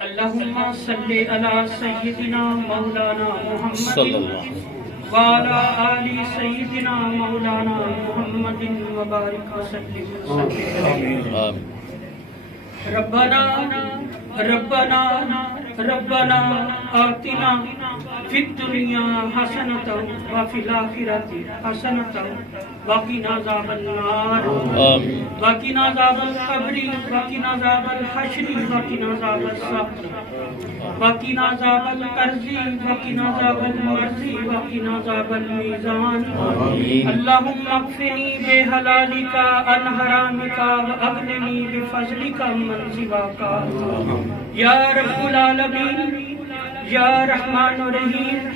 اللهم صل على سيدنا مولانا محمد صلی اللہ وعلى آل سيدنا مولانا محمد وبارك وسلم آمین ربنا ربنا ربنا آتنا في الدنيا حسنة وفي الآخرة حسنة وقنا عذاب النار آمین وقنا عذاب القبر وقنا عذاب الحشر وقنا عذاب الصقر وقنا عذاب القرض وقنا عذاب المرض وقنا عذاب الميزان اللهم اكفني بحلالك عن حرامك واغنني بفضلك من سواك یا رب العالمین یا رحمان الرحیم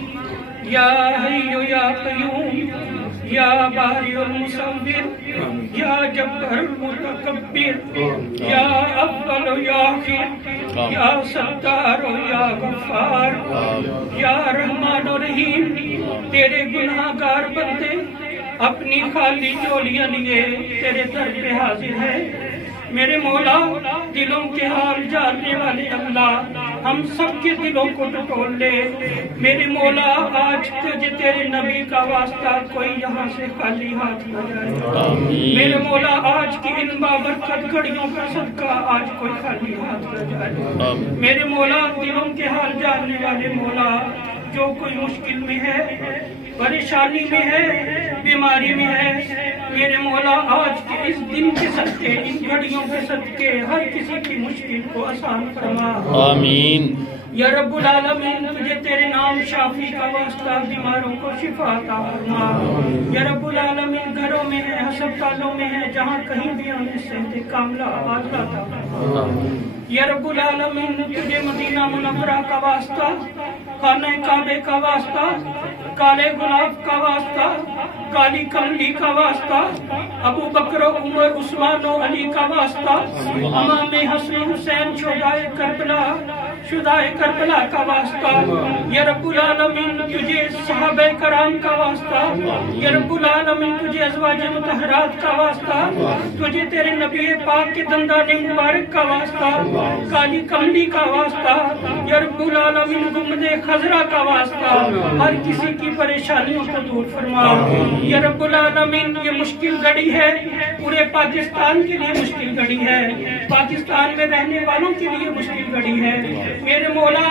یا حی یا قیوم یا باری المصور یا جبار المتکبر یا اول یا آخر یا ستار یا غفار یا رحمان الرحیم تیرے گناہ گار بندے اپنی خالی جولیاں لیے تیرے در پہ حاضر ہے میرے مولا دلوں کے حال جاننے والے اللہ ہم سب کے دلوں کو ٹٹول لے میرے مولا آج تجھے تیرے نبی کا واسطہ کوئی یہاں سے خالی ہاتھ نہ جائے میرے مولا آج کی ان بابرکت گھڑیوں کا صدقہ آج کوئی خالی ہاتھ نہ جائے میرے مولا دلوں کے حال جاننے والے مولا جو کوئی مشکل میں ہے پریشانی میں ہے بیماری میں ہے میرے مولا آج کے اس دن کے صدقے ان گھڑیوں کے صدقے ہر کسی کی مشکل کو آسان فرما آمین یا رب العالمین تجھے تیرے نام شافی کا واسطہ بیماروں کو شفا عطا فرما یا رب العالمین گھروں میں ہے ہسپتالوں میں ہے جہاں کہیں بھی ہمیں صحت کاملہ آواز عطا فرما یا رب العالمین تجھے مدینہ منورہ کا واسطہ خانہ کعبے کا واسطہ کالے گلاب کا واسطہ کالی کملی کا واسطہ ابو بکر و عمر عثمان و علی کا واسطہ امام حسن حسین شہدائے کربلا کا واسطہ یا رب العالمین تجھے صحابہ کرام کا واسطہ یا رب العالمین تجھے ازواج مطہرات کا واسطہ تجھے تیرے نبی پاک کے دندان مبارک کا واسطہ کالی کملی کا واسطہ یا رب العالمین گنبد خضرا کا واسطہ ہر کسی کی پریشانیوں کو دور فرما یا رب العالمین یہ مشکل گھڑی ہے پورے پاکستان کے لیے مشکل گھڑی ہے پاکستان میں رہنے والوں کے لیے مشکل گھڑی ہے میرے مولا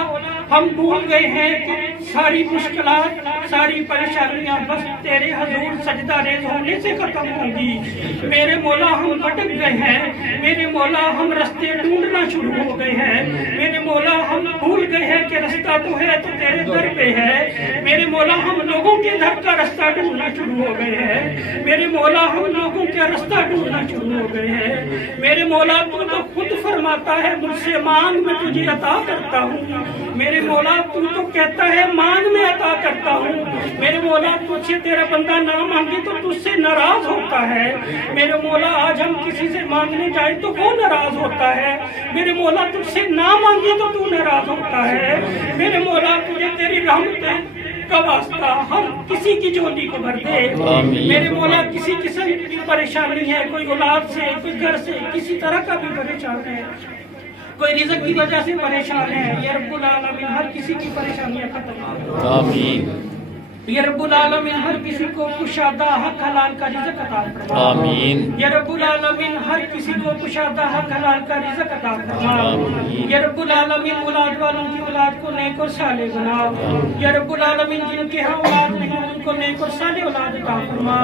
ہم بھول گئے ہیں کہ ساری مشکلات ساری پریشانیاں بس تیرے حضور سجدہ ریز ہونے سے ختم ہوں گی میرے مولا ہم بھٹک گئے ہیں میرے مولا ہم رستے ڈھونڈنا شروع ہو گئے ہیں میرے مولا ہم بھول گئے ہیں کہ رستہ تو ہے تو تیرے در پہ ہے میرے مولا ہم لوگوں کے در کا رستہ ڈھونڈنا شروع ہو گئے ہیں میرے مولا ہم لوگوں کا رستہ ڈھونڈنا شروع ہو گئے ہیں میرے مولا تو خود فرماتا ہے مجھ سے مانگ میں تجھے عطا کرتا ہوں میرے مولا تو کہتا ہے مانگ میں عطا کرتا ہوں میرے مولا تجھ سے تیرا بندہ نہ مانگے تو تجھ سے ناراض ہوتا ہے میرے مولا آج ہم کسی سے مانگنے جائیں تو وہ ناراض ہوتا ہے میرے مولا تجھ سے نہ مانگے تو تو ناراض ہوتا ہے میرے مولا تجھے تیری رحمت کا واسطہ ہم کسی کی جھولی کو بھر دے میرے مولا کسی قسم کی پریشانی ہے کوئی اولاد سے کوئی گھر سے کسی طرح کا بھی پریشان ہے کوئی رزق کی وجہ سے پریشان ہے یا رب العالمین ہر کسی کی پریشانیاں ختم کر آمین یا رب العالمین ہر کسی کو کشادہ حق حلال کا رزق عطا فرما آمین یا رب العالمین ہر کسی کو کشادہ حق حلال کا رزق عطا فرما یا رب العالمین اولاد والوں کی اولاد کو نیک اور صالح بنا یا رب العالمین جن کے ہاں اولاد نہیں ان کو نیک اور صالح اولاد عطا فرما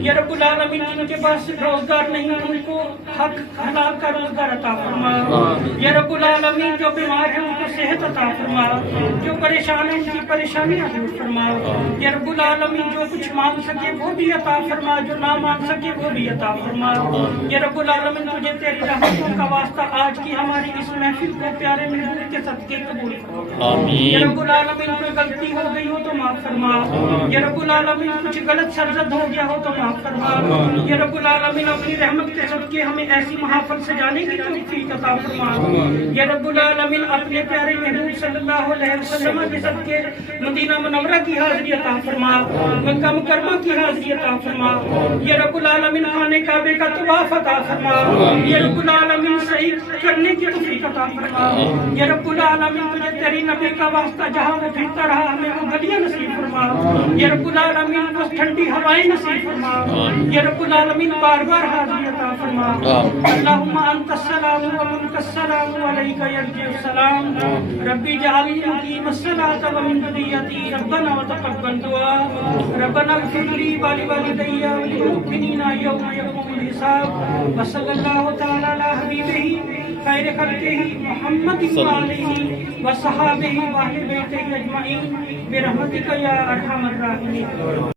یا رب العالمین جن کے پاس روزگار نہیں ان کو حق حلال کا روزگار عطا فرما یا رب العالمین جو بیمار ہیں ان کو صحت عطا فرما جو پریشان ہیں ان کی پریشانیاں دور فرما یا رب العالمین جو کچھ مانگ سکے وہ بھی عطا فرما جو نہ مانگ سکے وہ بھی عطا فرما یا رب العالمین تجھے تیری رحمتوں کا واسطہ آج کی ہماری اس محفل کو پیارے محبوب کے صدقے قبول فرما یا رب العالمین کوئی غلطی ہو گئی ہو تو معاف فرما یا رب العالمین کچھ غلط سرزد ہو گیا ہو تو معاف فرما یا رب العالمین اپنی رحمت کے صدقے ہمیں ایسی محافل سے جانے کی توفیق عطا فرما یا رب العالمین اپنے پیارے محبوب صلی اللہ علیہ وسلم کے صدقے مدینہ منورہ کی حاضری عطا فرما مکہ مکرمہ کی حاضری عطا فرما یا رب العالمین خانے کعبے کا طواف عطا فرما یا رب العالمین صحیح کرنے کی توفیق عطا فرما یا رب العالمین تجھے تیری نبی کا واسطہ جہاں وہ پھرتا رہا ہمیں وہ گلیاں نصیب فرما یا رب العالمین کو ٹھنڈی ہوائیں نصیب فرما یا رب العالمین بار بار حاضری عطا فرما اللہم انت السلام و منک السلام علیک یرجع السلام ربی جعلنی مقیم الصلاۃ و من ذریتی ربنا وتقبل دعا ربنا اغفر لی ولوالدی وللمؤمنین یوم یقوم الحساب وصلی اللہ تعالی علی حبیبہ خیر خلقہ محمد وآلہ وصحابہ واہل بیتہ اجمعین برحمتک یا ارحم الراحمین.